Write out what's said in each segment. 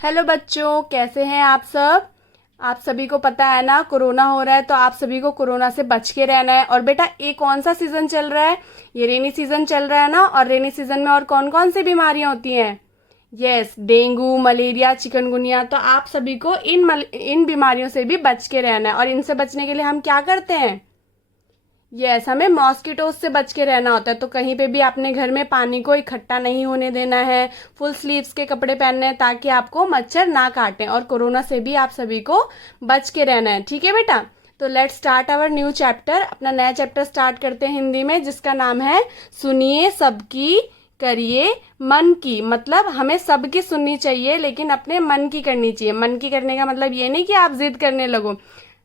Hello बच्चों, कैसे हैं आप सब। आप सभी को पता है ना, कोरोना हो रहा है तो आप सभी को कोरोना से बच के रहना है। और बेटा, ये कौन सा सीजन चल रहा है? ये रेनी सीजन चल रहा है ना। और रेनी सीजन में और कौन कौन सी बीमारियां होती हैं? Yes, dengue, malaria, chikungunya. तो आप सभी को इन बीमारियों से भी बच के रहना है। और इनसे बचने के लिए हम क्या करते हैं? यस, हमें मॉस्किटोज से बच के रहना होता है। तो कहीं पे भी अपने घर में पानी को इकट्ठा नहीं होने देना है। फुल स्लीव्स के कपड़े पहनने हैं ताकि आपको मच्छर ना काटें। और कोरोना से भी आप सभी को बच के रहना है। ठीक है बेटा। तो let's start our new chapter. अपना नया चैप्टर स्टार्ट करते हैं हिंदी में, जिसका नाम है सुनिए सबकी करिए मन की। मतलब हमें सबकी सुननी चाहिए लेकिन अपने मन की करनी चाहिए। मन की करने का मतलब ये नहीं कि आप जिद करने लगो।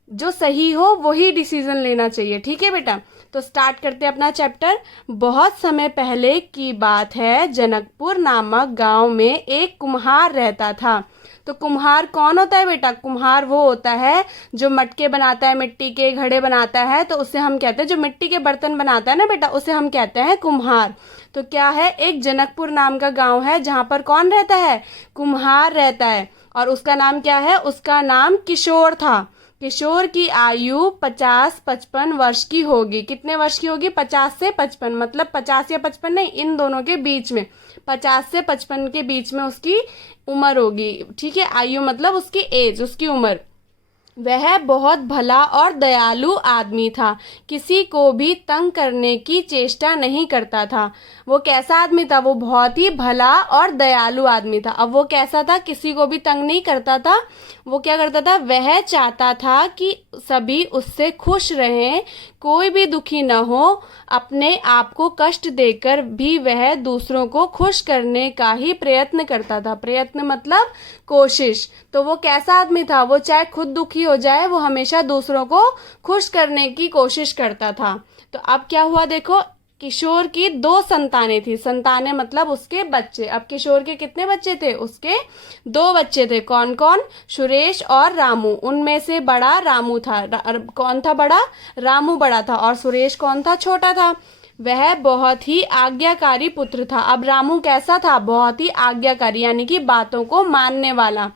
जो सही हो वही डिसीजन लेना चाहिए। ठीक है बेटा। तो स्टार्ट करते हैं अपना चैप्टर। बहुत समय पहले की बात है, जनकपुर नामक गांव में एक कुम्हार रहता था। तो कुम्हार कौन होता है बेटा? कुम्हार वो होता है जो मटके बनाता है, मिट्टी के घड़े बनाता है। तो उसे हम कहते हैं, जो मिट्टी के बर्तन बनाता है ना बेटा, उसे हम कहते हैं कुम्हार। तो क्या है, एक जनकपुर नाम का गांव है जहां पर कौन रहता है? कुम्हार रहता है। और उसका नाम क्या है? उसका नाम किशोर था। किशोर की आयु 50-55 वर्ष की होगी। कितने वर्ष की होगी? 50 से 55। मतलब 50 या 55 नहीं, इन दोनों के बीच में, 50 से 55 के बीच में उसकी उम्र होगी। ठीक है, आयु मतलब उसकी एज, उसकी उम्र। वह बहुत भला और दयालु आदमी था। किसी को भी तंग करने की चेष्टा नहीं करता था। वो कैसा आदमी था? वो बहुत ही भला और दयालु आदमी था। अब वो कैसा था? किसी को भी तंग नहीं करता था। वो क्या करता था? वह चाहता था कि सभी उससे खुश रहें, कोई भी दुखी न हो। अपने आप को कष्ट देकर भी वह दूसरों को खुश करने का ही प्रयत्न करता था। प्रयत्न मतलब कोशिश। तो वो कैसा आदमी था? वो चाहे खुद दुखी हो जाए, वो हमेशा दूसरों को खुश करने की कोशिश करता था। तो अब क्या हुआ देखो, किशोर की 2 संतानें थी। संतानें मतलब उसके बच्चे। अब किशोर के कितने बच्चे थे? उसके 2 बच्चे थे। कौन कौन? सुरेश और रामू। उनमें से बड़ा रामू था। कौन था बड़ा? रामू बड़ा था। और सुरेश कौन था? छोटा था। वह बहुत ही आज्ञाकारी पुत्र था। अब रामू कैसा था? बहुत ही आज्ञाकारी, यानी कि बातों को मानने वाला।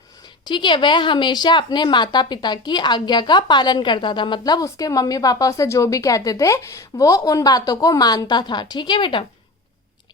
ठीक है, वह हमेशा अपने माता पिता की आज्ञा का पालन करता था। मतलब उसके मम्मी पापा उसे जो भी कहते थे वो उन बातों को मानता था। ठीक है बेटा।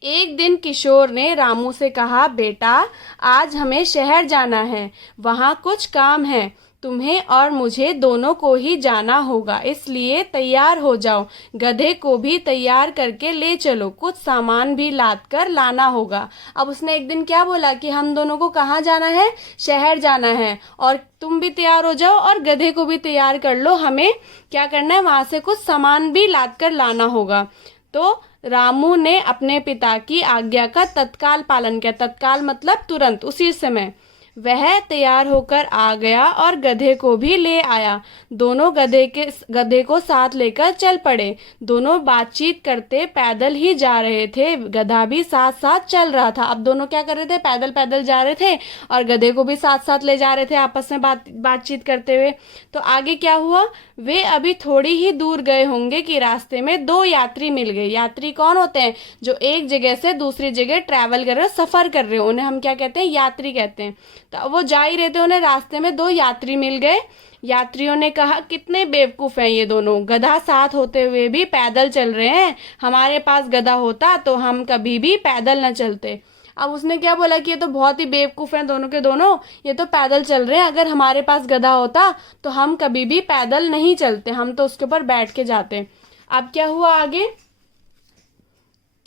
एक दिन किशोर ने रामू से कहा, बेटा आज हमें शहर जाना है, वहाँ कुछ काम है। तुम्हें और मुझे दोनों को ही जाना होगा, इसलिए तैयार हो जाओ। गधे को भी तैयार करके ले चलो, कुछ सामान भी लाद कर लाना होगा। अब उसने एक दिन क्या बोला कि हम दोनों को कहाँ जाना है? शहर जाना है। और तुम भी तैयार हो जाओ और गधे को भी तैयार कर लो, हमें क्या करना है? वहां से कुछ सामान भी लाद कर लाना होगा। तो रामू ने अपने पिता की आज्ञा का तत्काल पालन किया। तत्काल मतलब तुरंत, उसी समय। वह तैयार होकर आ गया और गधे को भी ले आया। दोनों गधे को साथ लेकर चल पड़े। दोनों बातचीत करते पैदल ही जा रहे थे। गधा भी साथ साथ चल रहा था। अब दोनों क्या कर रहे थे? पैदल पैदल जा रहे थे और गधे को भी साथ साथ ले जा रहे थे, आपस में बातचीत करते हुए। तो आगे क्या हुआ? वे अभी थोड़ी ही दूर गए होंगे कि रास्ते में 2 यात्री मिल गए। यात्री कौन होते हैं? जो एक जगह से दूसरी जगह ट्रैवल कर रहे हो, सफर कर रहे हो, उन्हें हम क्या कहते हैं? यात्री कहते हैं। तो वो जा ही रहे थे, उन्हें रास्ते में 2 यात्री मिल गए। यात्रियों ने कहा, कितने बेवकूफ हैं ये दोनों, गधा साथ होते हुए भी पैदल चल रहे हैं। हमारे पास गधा होता तो हम कभी भी पैदल न चलते। अब उसने क्या बोला कि ये तो बहुत ही बेवकूफ हैं दोनों के दोनों, ये तो पैदल चल रहे हैं। अगर हमारे पास गधा होता तो हम कभी भी पैदल नहीं चलते, हम तो उसके ऊपर बैठ के जाते। अब क्या हुआ आगे?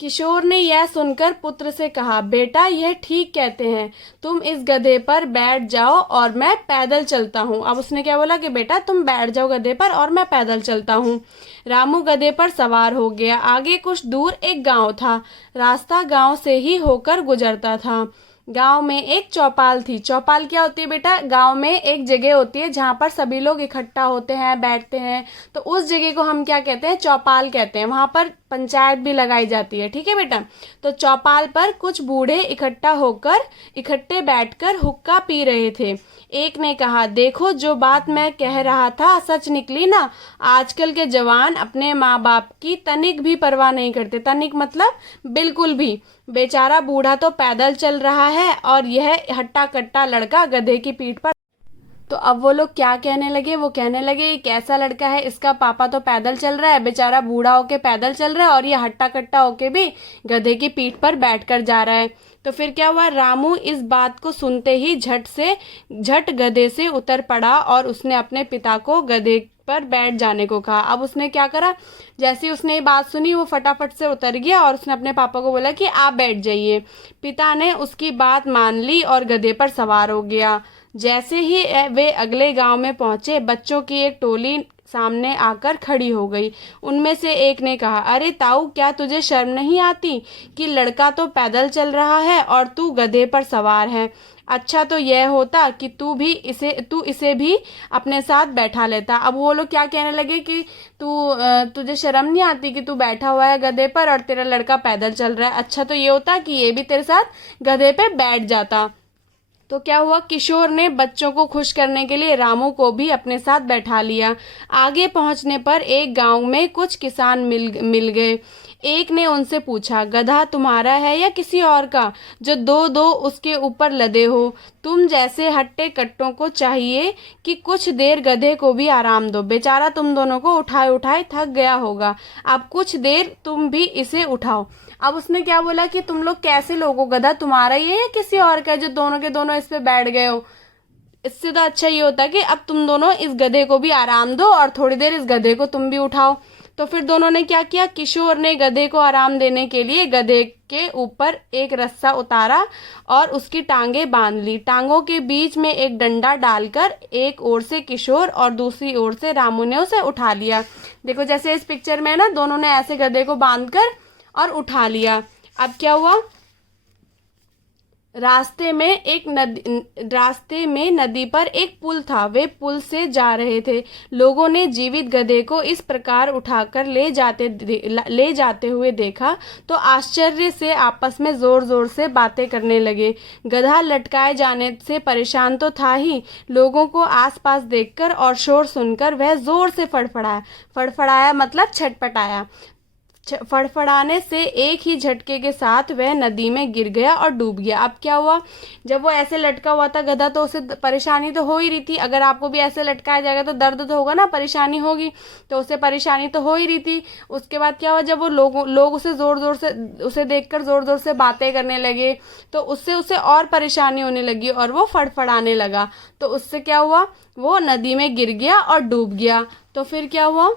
किशोर ने यह सुनकर पुत्र से कहा, बेटा यह ठीक कहते हैं, तुम इस गधे पर बैठ जाओ और मैं पैदल चलता हूँ। अब उसने क्या बोला कि बेटा तुम बैठ जाओ गधे पर और मैं पैदल चलता हूँ। रामू गधे पर सवार हो गया। आगे कुछ दूर एक गांव था। रास्ता गांव से ही होकर गुजरता था। गांव में एक चौपाल थी। चौपाल क्या होती है बेटा? गांव में एक जगह होती है जहां पर सभी लोग इकट्ठा होते हैं, बैठते हैं। तो उस जगह को हम क्या कहते हैं? चौपाल कहते हैं। वहां पर पंचायत भी लगाई जाती है। ठीक है बेटा। तो चौपाल पर कुछ बूढ़े इकट्ठे बैठकर हुक्का पी रहे थे। एक ने कहा, देखो जो बात मैं कह रहा था सच निकली ना। आजकल के जवान अपने माँ बाप की तनिक भी परवाह नहीं करते। तनिक मतलब बिल्कुल भी। बेचारा बूढ़ा तो पैदल चल रहा है और यह हट्टा कट्टा लड़का गधे की पीठ पर। तो अब वो लोग क्या कहने लगे, वो कहने लगे ये कैसा लड़का है, इसका पापा तो पैदल चल रहा है, बेचारा बूढ़ा होके पैदल चल रहा है और ये हट्टा कट्टा होके भी गधे की पीठ पर बैठकर जा रहा है। तो फिर क्या हुआ, रामू इस बात को सुनते ही झट गधे से उतर पड़ा और उसने अपने पिता को गधे पर बैठ जाने को कहा। अब उसने क्या करा, जैसे ही उसने ये बात सुनी वो फटाफट से उतर गया और उसने अपने पापा को बोला कि आप बैठ जाइए। पिता ने उसकी बात मान ली और गधे पर सवार हो गया। जैसे ही वे अगले गांव में पहुंचे, बच्चों की एक टोली सामने आकर खड़ी हो गई। उनमें से एक ने कहा, अरे ताऊ, क्या तुझे शर्म नहीं आती कि लड़का तो पैदल चल रहा है और तू गधे पर सवार है। अच्छा तो यह होता कि तू इसे भी अपने साथ बैठा लेता। अब वो लोग क्या कहने लगे कि तुझे शर्म नहीं आती कि तू बैठा हुआ है गधे पर और तेरा लड़का पैदल चल रहा है। अच्छा तो ये होता कि ये भी तेरे साथ गधे पे बैठ जाता। तो क्या हुआ, किशोर ने बच्चों को खुश करने के लिए रामू को भी अपने साथ बैठा लिया। आगे पहुंचने पर एक गांव में कुछ किसान मिल गए। एक ने उनसे पूछा, गधा तुम्हारा है या किसी और का, जो दो दो उसके ऊपर लदे हो? तुम जैसे हट्टे कट्टों को चाहिए कि कुछ देर गधे को भी आराम दो। बेचारा तुम दोनों को उठाए उठाए थक गया होगा, अब कुछ देर तुम भी इसे उठाओ। अब उसने क्या बोला कि तुम लोग कैसे लोग हो, गधा तुम्हारा ही है या किसी और का, जो दोनों के दोनों इस पे बैठ गए हो? इससे तो अच्छा ये होता कि अब तुम दोनों इस गधे को भी आराम दो और थोड़ी देर इस गधे को तुम भी उठाओ। तो फिर दोनों ने क्या किया, किशोर ने गधे को आराम देने के लिए गधे के ऊपर एक रस्सा उतारा और उसकी टांगें बांध ली। टांगों के बीच में एक डंडा डालकर एक ओर से किशोर और दूसरी ओर से रामू ने उसे उठा लिया। देखो जैसे इस पिक्चर में ना, दोनों ने ऐसे गधे को बांधकर और उठा लिया। अब क्या हुआ, रास्ते में नदी पर एक पुल था। वे पुल से जा रहे थे। लोगों ने जीवित गधे को इस प्रकार उठाकर ले जाते हुए देखा तो आश्चर्य से आपस में जोर जोर से बातें करने लगे। गधा लटकाए जाने से परेशान तो था ही, लोगों को आसपास देखकर और शोर सुनकर वह जोर से फड़फड़ाया मतलब छटपटाया। फड़फड़ाने से एक ही झटके के साथ वह नदी में गिर गया और डूब गया। अब क्या हुआ, जब वो ऐसे लटका हुआ था गधा, तो उसे परेशानी तो हो ही रही थी। अगर आपको भी ऐसे लटकाया जाएगा तो दर्द तो होगा ना, परेशानी होगी, तो उसे परेशानी तो हो ही रही थी। उसके बाद क्या हुआ, जब वो लोग उसे जोर जोर से उसे देखकर जोर जोर से बातें करने लगे तो उसे और परेशानी होने लगी और वो फड़फड़ाने लगा। तो उससे क्या हुआ, वो नदी में गिर गया और डूब गया। तो फिर क्या हुआ,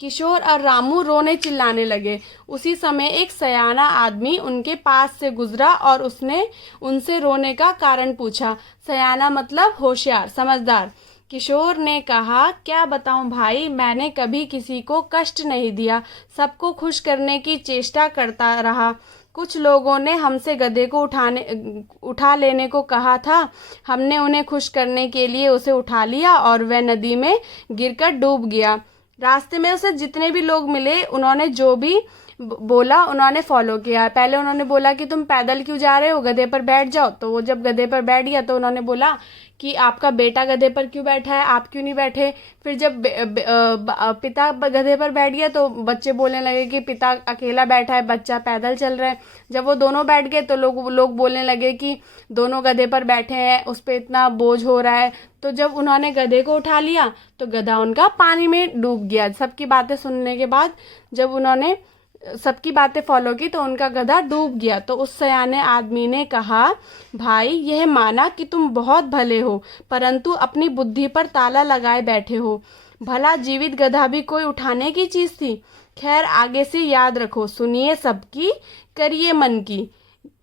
किशोर और रामू रोने चिल्लाने लगे। उसी समय एक सयाना आदमी उनके पास से गुजरा और उसने उनसे रोने का कारण पूछा। सयाना मतलब होशियार, समझदार। किशोर ने कहा, क्या बताऊं भाई, मैंने कभी किसी को कष्ट नहीं दिया, सबको खुश करने की चेष्टा करता रहा। कुछ लोगों ने हमसे गधे को उठा लेने को कहा था। हमने उन्हें खुश करने के लिए उसे उठा लिया और वह नदी में गिरकर डूब गया। रास्ते में उसे जितने भी लोग मिले, उन्होंने जो भी बोला उन्होंने फॉलो किया। पहले उन्होंने बोला कि तुम पैदल क्यों जा रहे हो, गधे पर बैठ जाओ। तो वो जब गधे पर बैठ गया तो उन्होंने बोला कि आपका बेटा गधे पर क्यों बैठा है, आप क्यों नहीं बैठे। फिर जब पिता गधे पर बैठ गया तो बच्चे बोलने लगे कि पिता अकेला बैठा है, बच्चा पैदल चल रहा है। जब वो दोनों बैठ गए तो लोग बोलने लगे कि दोनों गधे पर बैठे हैं, उस पर इतना बोझ हो रहा है। तो जब उन्होंने गधे को उठा लिया तो गधा उनका पानी में डूब गया। सबकी बातें सुनने के बाद जब उन्होंने सबकी बातें फॉलो की तो उनका गधा डूब गया। तो उस सयाने आदमी ने कहा, भाई यह माना कि तुम बहुत भले हो, परंतु अपनी बुद्धि पर ताला लगाए बैठे हो। भला जीवित गधा भी कोई उठाने की चीज थी? खैर आगे से याद रखो, सुनिए सबकी, करिए मन की।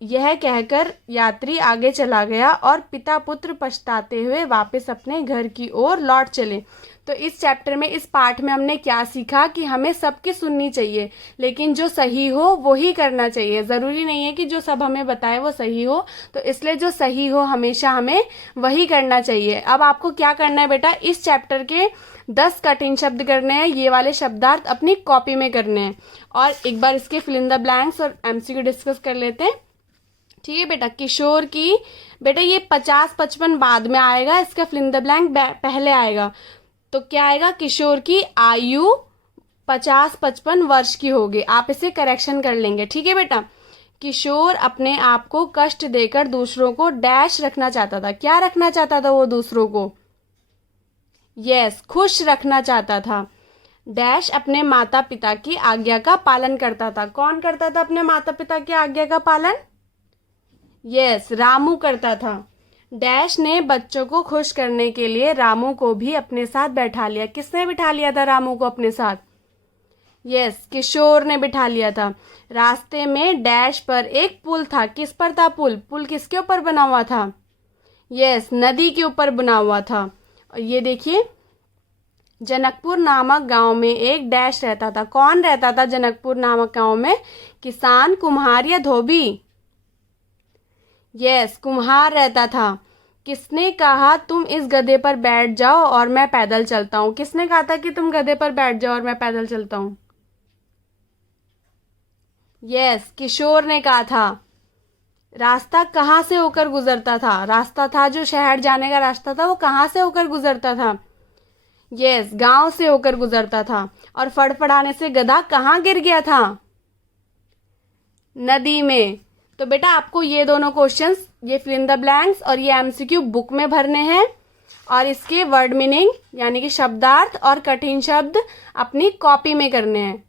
यह कहकर यात्री आगे चला गया और पिता पुत्र पछताते हुए वापस अपने घर की ओर लौट चले। तो इस चैप्टर में, इस पाठ में हमने क्या सीखा कि हमें सबकी सुननी चाहिए, लेकिन जो सही हो वो ही करना चाहिए। ज़रूरी नहीं है कि जो सब हमें बताए वो सही हो, तो इसलिए जो सही हो हमेशा हमें वही करना चाहिए। अब आपको क्या करना है बेटा, इस चैप्टर के 10 कठिन शब्द करने हैं, ये वाले शब्दार्थ अपनी कॉपी में करने हैं और एक बार इसके फिल इन द ब्लैंक्स और MCQ डिस्कस कर लेते हैं। ठीक है बेटा। किशोर की, बेटा ये 50-55 बाद में आएगा, इसका फिल इन द ब्लैंक पहले आएगा। तो क्या आएगा, किशोर की आयु 50-55 वर्ष की होगी। आप इसे करेक्शन कर लेंगे, ठीक है बेटा। किशोर अपने आप को कष्ट देकर दूसरों को डैश रखना चाहता था। क्या रखना चाहता था वो दूसरों को? यस, खुश रखना चाहता था। डैश अपने माता पिता की आज्ञा का पालन करता था। कौन करता था अपने माता पिता की आज्ञा का पालन? यस, रामू करता था। डैश ने बच्चों को खुश करने के लिए रामू को भी अपने साथ बैठा लिया। किसने बिठा लिया था रामू को अपने साथ? यस, किशोर ने बिठा लिया था। रास्ते में डैश पर एक पुल था। किस पर था पुल? पुल किसके ऊपर बना हुआ था? यस, नदी के ऊपर बना हुआ था। और ये देखिए, जनकपुर नामक गांव में एक डैश रहता था। कौन रहता था जनकपुर नामक गांव में? किसान, कुम्हार या धोबी? यस, कुम्हार रहता था। किसने कहा तुम इस गधे पर बैठ जाओ और मैं पैदल चलता हूँ? किसने कहा था कि तुम गधे पर बैठ जाओ और मैं पैदल चलता हूँ? यस, किशोर ने कहा था। रास्ता कहाँ से होकर गुजरता था? रास्ता था जो शहर जाने का रास्ता था, वो कहाँ से होकर गुजरता था? यस, गांव से होकर गुजरता था। और फड़फड़ाने से गधा कहाँ गिर गया था? नदी में। तो बेटा आपको ये दोनों क्वेश्चंस, ये फिल इन द ब्लैंक्स और ये एमसीक्यू बुक में भरने हैं, और इसके वर्ड मीनिंग यानी कि शब्दार्थ और कठिन शब्द अपनी कॉपी में करने हैं।